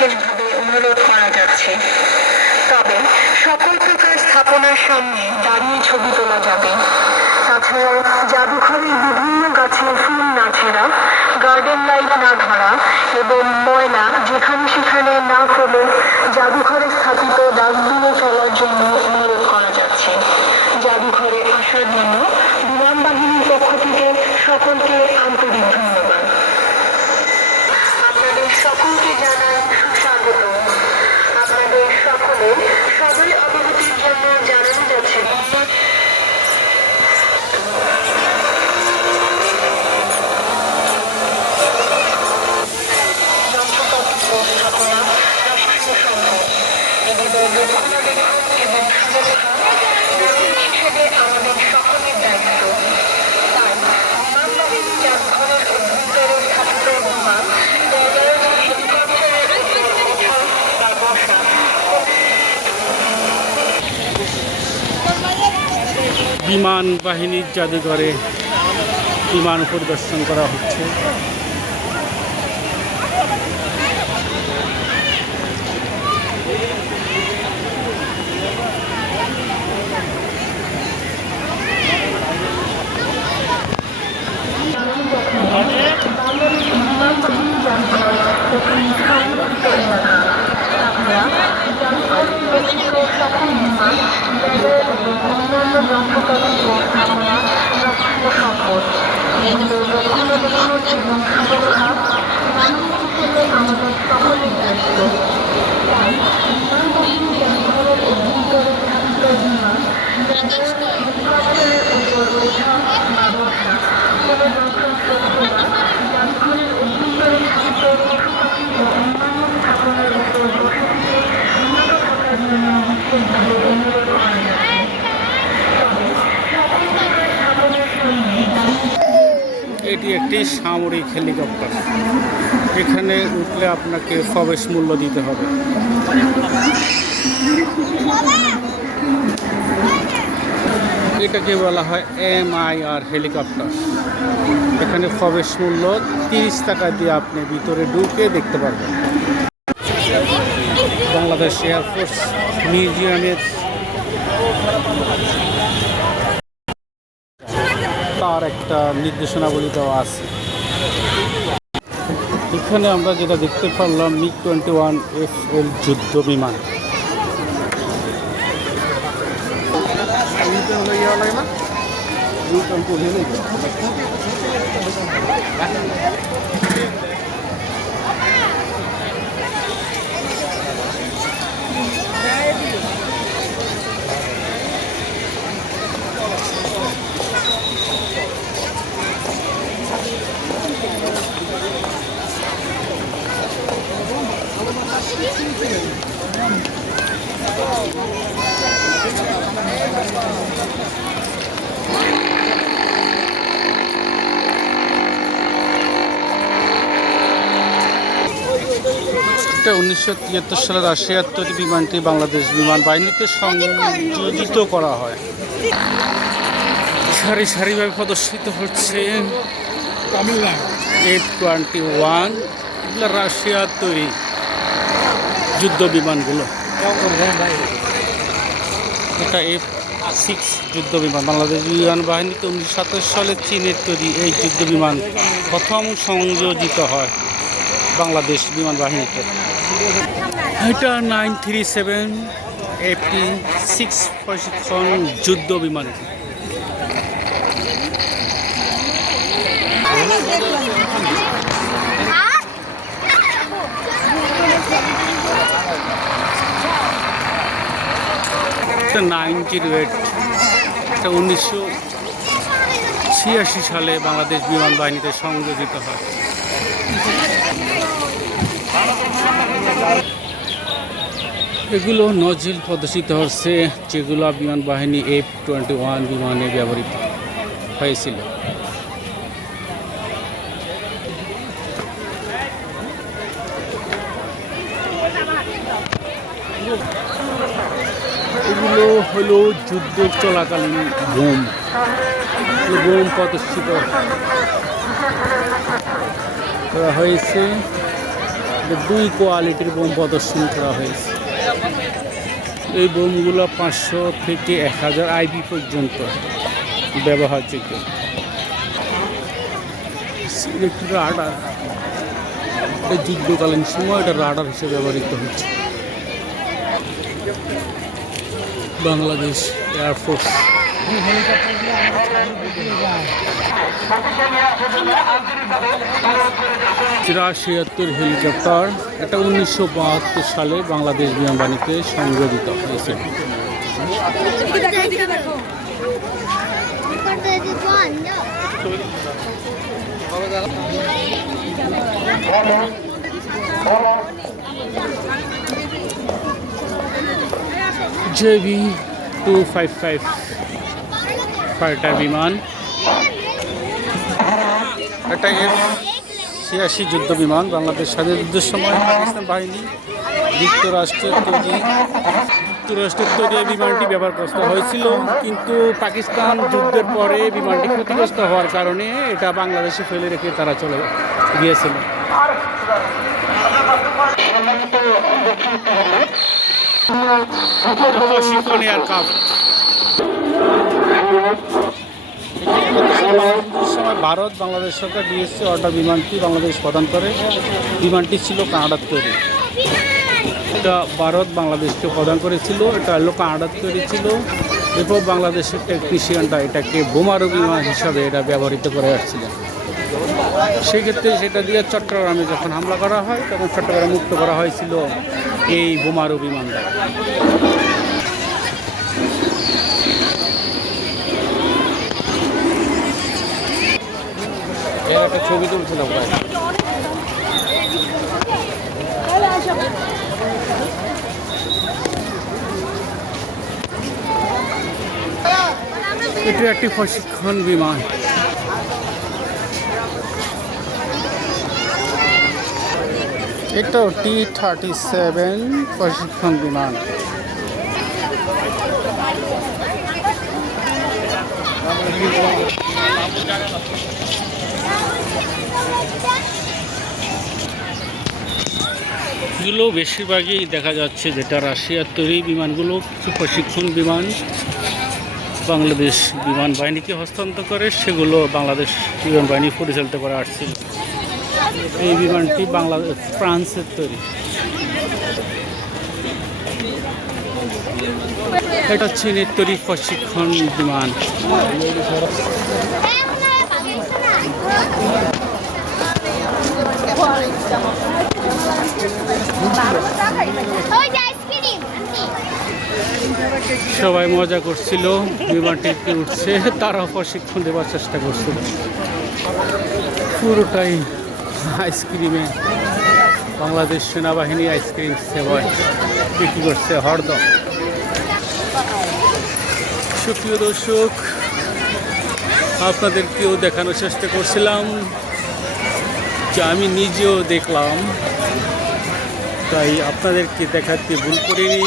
বিশেষভাবে অনুরোধ করা যাচ্ছে। তবে সকল প্রকার স্থাপনার সামনে দাঁড়িয়ে ছবি তোলা যাবে। তাছাড়াও জাদুঘরের বিভিন্ন গাছের ফুল না ছেঁড়া, গার্ডেন লাইট না ধরা এবং ময়লা যেখানে সেখানে না ফেলে জাদুঘরে স্থাপিত ডাস্টবিনে ফেলার জন্য অনুরোধ করা যাচ্ছে। জাদুঘরে আসার জন্য বিমান বাহিনীর পক্ষ থেকে সকলকে আন্তরিক ধন্যবাদ। আপনাদের সকলকে জানাই সুস্বাগত। আপনাদের সকলের সবাই অবগতির জন্য জানানো যাচ্ছে আমাদের সকলের দায়িত্ব। তাই বিমান বাহিনী জাদুঘরের অভ্যন্তরে স্থাপিত বিমান বিমান বাহিনীর জাদুঘরে বিমান পরিদর্শন করা হচ্ছে। এটি একটি সামরিক হেলিকপ্টার। এখানে উঠলে আপনাকে প্রবেশ মূল্য দিতে হবে। এটাকে বলা হয় MIR হেলিকপ্টার। এখানে প্রবেশ মূল্য 30 টাকা দিয়ে আপনি ভিতরে ঢুকে দেখতে পারবেন। বাংলাদেশ এয়ারফোর্স মিউজিয়ামের তার একটা নির্দেশনাবলী দেওয়া আছে। এখানে আমরা যেটা দেখতে পারলাম MiG-21 FL যুদ্ধ বিমান। এটা 1973 সালের রাশিয়ার তৈরি বিমানটি বাংলাদেশ বিমান বাহিনীতে সংযোজিত করা হয়। সারি সারিভাবে প্রদর্শিত হচ্ছে F-21, এগুলো রাশিয়ার তৈরি যুদ্ধ বিমানগুলো। এটা F-6 যুদ্ধ বিমান। বাংলাদেশ বিমান বাহিনীতে 1927 সালে চীনের তৈরি এই যুদ্ধ বিমান প্রথম সংযোজিত হয় বাংলাদেশ বিমান বাহিনীতে। এটা 937 FT6 প্রশিক্ষণ যুদ্ধ বিমান। এটা 908, এটা 1986 সালে বাংলাদেশ বিমান বাহিনীতে সংযোজিত হয়। এগুলো নজিল প্রদর্শিত হচ্ছে যেগুলো বিমান বাহিনী F-21 বিমানে ব্যবহৃত হয়েছিল। এগুলো হলো যুদ্ধ চলাকালীন বোম প্রদর্শিত করা হয়েছে দুই কোয়ালিটির বোম প্রদর্শন করা হয়েছে। এই বোমগুলো 500 থেকে 1000 আইবি পর্যন্ত ব্যবহারযোগ্য। একটি রাডার, এই যুদ্ধকালীন সময় এটা রাডার হিসেবে ব্যবহৃত হচ্ছে। বাংলাদেশ এয়ারফোর্স ছিয়াত্তর হেলিকপ্টার, এটা 1972 সালে বাংলাদেশ বিমান বাহিনীতে সংযোজিত হয়েছে। JB255 ফাইটার বিমান, এটা F-86 যুদ্ধ বিমান। বাংলাদেশ স্বাধীনতার সময় পাকিস্তান বাহিনী যুক্তরাষ্ট্রের তৈরি এই বিমানটি ব্যবহার করা হয়েছিল, কিন্তু পাকিস্তান যুদ্ধের পরে বিমানটি ক্ষতিগ্রস্ত হওয়ার কারণে এটা বাংলাদেশে ফেলে রেখে তারা চলে গিয়েছিল। প্রশিক্ষণ এয়ারক্রাফট সময় ভারত বাংলাদেশ সরকার দিয়েছে অর্ডার, বিমানটি বাংলাদেশ প্রদান করে। বিমানটি ছিল কানাডার তৈরি, এটা ভারত বাংলাদেশকে প্রদান করেছিল। এটা হলো কানাডার তৈরি ছিল। এরপর বাংলাদেশের টেকনিশিয়ানরা এটাকে বোমারু বিমান হিসাবে এটা ব্যবহৃত করে আসছিলেন। সেক্ষেত্রে সেটা দিয়ে চট্টগ্রামে যখন হামলা করা হয় তখন চট্টগ্রাম মুক্ত করা হয়েছিল এই বোমারু বিমান দ্বারা। একটা ছবি তুলছিলাম ভাই। এটি একটি প্রশিক্ষণ বিমান। এটাও T-37 প্রশিক্ষণ বিমান। এগুলো বেশিরভাগই দেখা যাচ্ছে যেটা রাশিয়ার তৈরি বিমানগুলো কিছু প্রশিক্ষণ বিমান বাংলাদেশ বিমান বাহিনীকে হস্তান্তর করে, সেগুলো বাংলাদেশ বিমান বাহিনী পরিচালিত করে আসছিল। এই বিমানটি বাংলাদেশ ফ্রান্সের তৈরি। এটা চীনের তৈরি প্রশিক্ষণ বিমান। সবাই মজা করছিল, বিমানটিতে উঠছে, তারাও প্রশিক্ষণ দেওয়ার চেষ্টা করছিল। পুরোটাই আইসক্রিমে, বাংলাদেশ সেনাবাহিনী আইসক্রিম সেবায় বিক্রি করছে হরদম। সুপ্রিয় দর্শক, আপনাদেরকেও দেখানোর চেষ্টা করছিলাম যে আমি নিজেও দেখলাম, তাই আপনাদেরকে দেখাতে ভুল করিনি,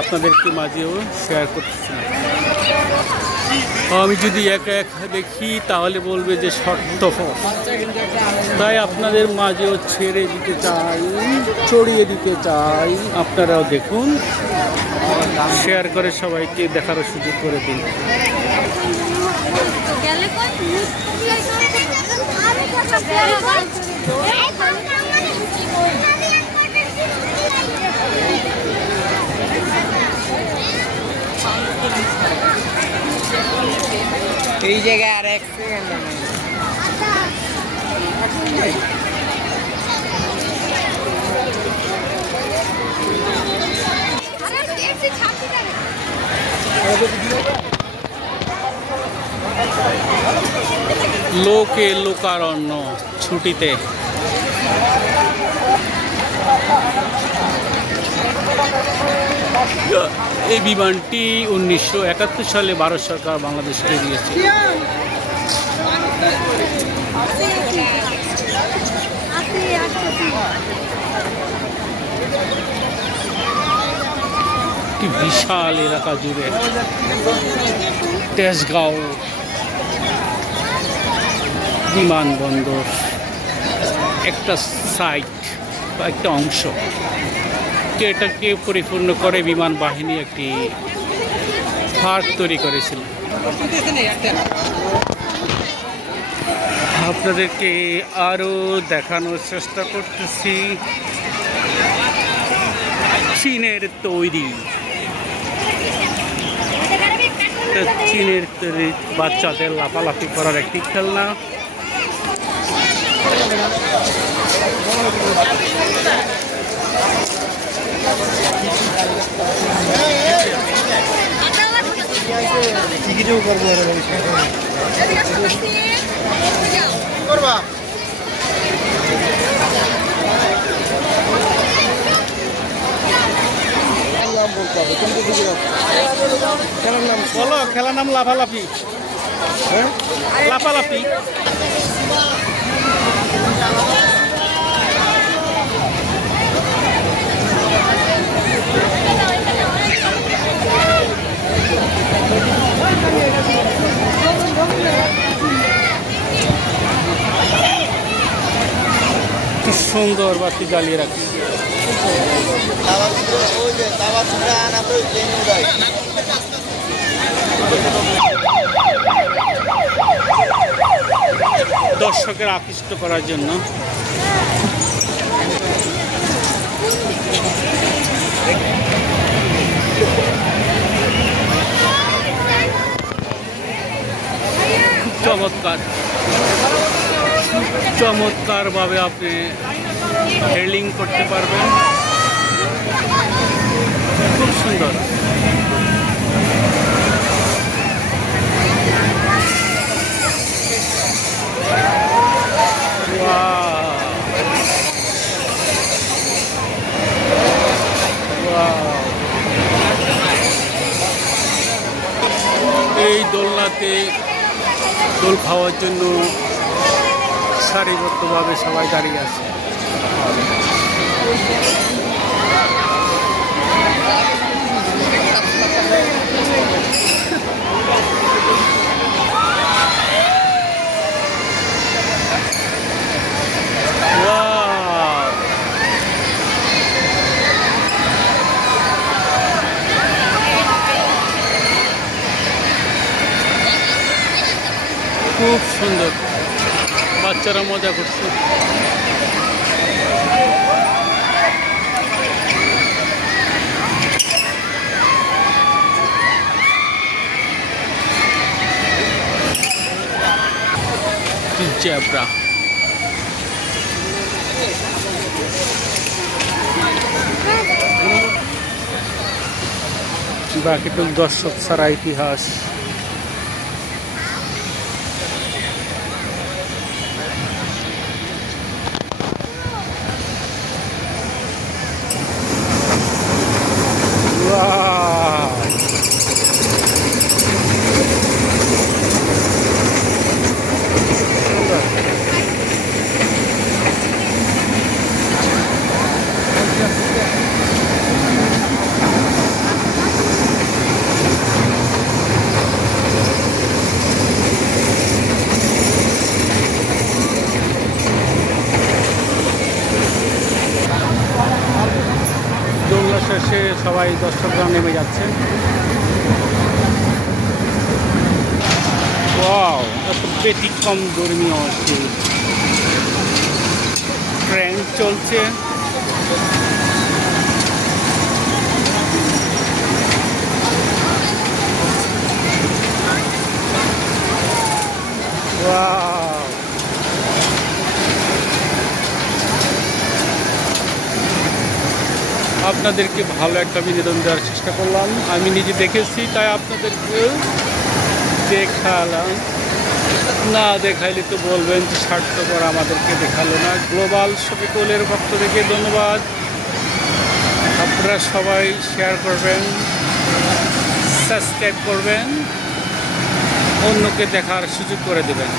আপনাদেরকে মাঝেও শেয়ার করতেছিলাম। আমি যদি একা একা দেখি তাহলে বলবে যে স্বার্থপর, তাই আপনাদের মাঝেও ছেড়ে দিতে চাই, ছড়িয়ে দিতে চাই। আপনারাও দেখুন, শেয়ার করে সবাইকে দেখার সুযোগ করে দিন। এই জায়গায় আর এক সেকেন্ড লোকে লোকারণ্য ছুটিতে এই বিমানটি 1971 সালে ভারত সরকার বাংলাদেশকে দিয়েছে। একটি বিশাল এলাকা জুড়ে তেজগাঁও বিমানবন্দর একটা সাইট একটা অংশ। এটাকে পরিপূর্ণ করে বিমান বাহিনী একটি পার্ক তৈরি করেছিল। আপনাদেরকে আরও দেখানোর চেষ্টা করতেছি চীনের তৈরি বাচ্চাদের লাফালাফি করার একটি খেলনা। বলো খেলার নাম লাফালাফি। লাফালাফি কি সুন্দর বাতি জ্বালিয়ে রাখি। দর্শকের আকৃষ্ট করার জন্য চমৎকারভাবে আপনি হেলিং করতে পারবেন। খুব সুন্দর। এই দোলনাতে দোল খাওয়ার জন্য সারিবদ্ধভাবে সবাই দাঁড়িয়ে আছে। খুব সুন্দর, বাচ্চারা মজা করছে। জেব্রা বাকিটুক দর্শক ছাড়া ইতিহাস। দোলনা শেষে সবাই দর্শকরা নেমে যাচ্ছে। ওয়াও, এত ব্যতিক্রম ধর্মীয় ট্রেন চলছে। ওয়াও, আপনাদেরকে ভালো একটা বিনোদন দেওয়ার চেষ্টা করলাম। আমি নিজে দেখেছি তাই আপনাদেরকে দেখালাম। না দেখাইলে তো বলবেন যে স্বার্থপর, আমাদেরকে দেখালো না। গ্লোবাল শপিকলের পক্ষ থেকে ধন্যবাদ। আপনারা সবাই শেয়ার করবেন, সাবস্ক্রাইব করবেন, অন্যকে দেখার সুযোগ করে দেবেন।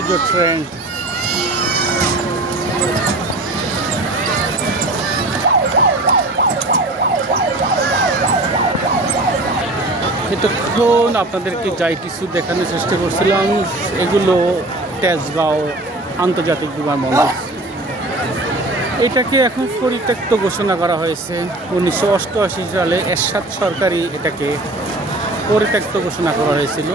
সৌন্দর্য ট্রেন। এতক্ষণ আপনাদেরকে যাই কিছু দেখানোর চেষ্টা করছিলাম, এগুলো তেজগাঁও আন্তর্জাতিক বিমানবন্দর। এটাকে এখন পরিত্যক্ত ঘোষণা করা হয়েছে। 1988 সালে এরশাদ সরকারই এটাকে পরিত্যক্ত ঘোষণা করা হয়েছিল।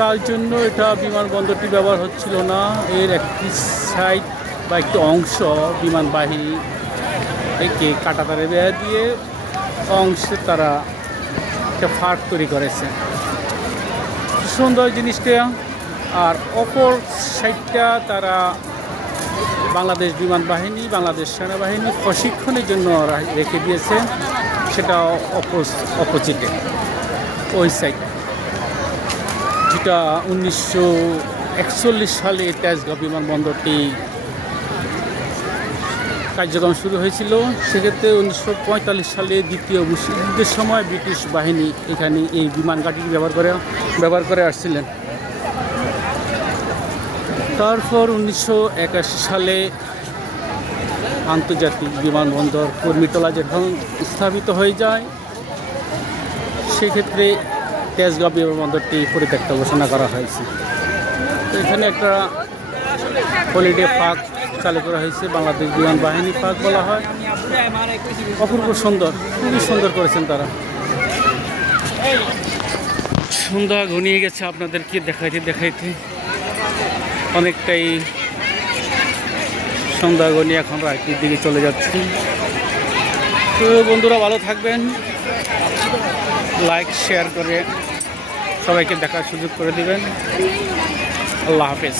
তার জন্য এটা বিমানবন্দরটি ব্যবহার হচ্ছিল না। এর একটি সাইড বা একটি অংশ বিমানবাহী একে কাঁটাতারে বেড়া দিয়ে অংশে তারা একটা ফাঁক তৈরি করেছে। সুন্দর জিনিসটা। আর অপর সাইডটা তারা বাংলাদেশ বিমান বাহিনী, বাংলাদেশ সেনাবাহিনী প্রশিক্ষণের জন্য রেখে দিয়েছে, সেটা অপোজিটে ওই সাইড, যেটা 1941 সালে তেজগাঁও বিমানবন্দরটি কার্যক্রম শুরু হয়েছিল। সেক্ষেত্রে 1945 সালে দ্বিতীয় বিশ্বযুদ্ধের সময় ব্রিটিশ বাহিনী এখানে এই বিমান ঘাঁটি ব্যবহার করে আসছিলেন। তারপর 1981 সালে আন্তর্জাতিক বিমানবন্দর কর্মীটোলা যখন স্থাপিত হয়ে যায়, সেক্ষেত্রে তেজগাঁও বিমানবন্দরটি পরিত্যক্ত ঘোষণা করা হয়েছে। তো এখানে একটা হলিডে পার্ক চালু করা হয়েছে, বাংলাদেশ বিমান বাহিনী পার্ক বলা হয়। অপূর্ব সুন্দর, খুবই সুন্দর করেছেন তারা। সন্ধ্যা ঘনিয়ে গেছে, আপনাদেরকে দেখাইতে অনেকটাই সন্ধ্যা ঘনিয়ে এখন রাতের দিকে চলে যাচ্ছি। তো বন্ধুরা ভালো থাকবেন, লাইক শেয়ার করে সবাইকে দেখার সুযোগ করে দিবেন। আল্লাহ হাফেজ।